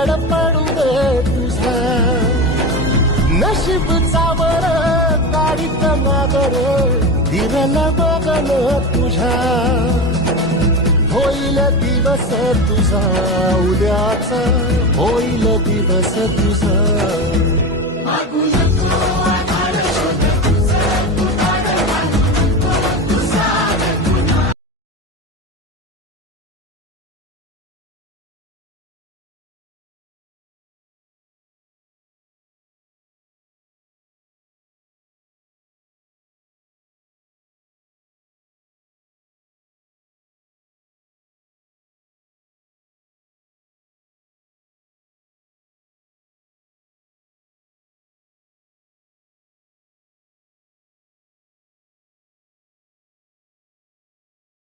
वेड पडू दे तुझा नशीब चावर काढीत मागर दिरल बगल तुझ्या होईल दिवस तुझा उद्याचा होईल दिवस तुझा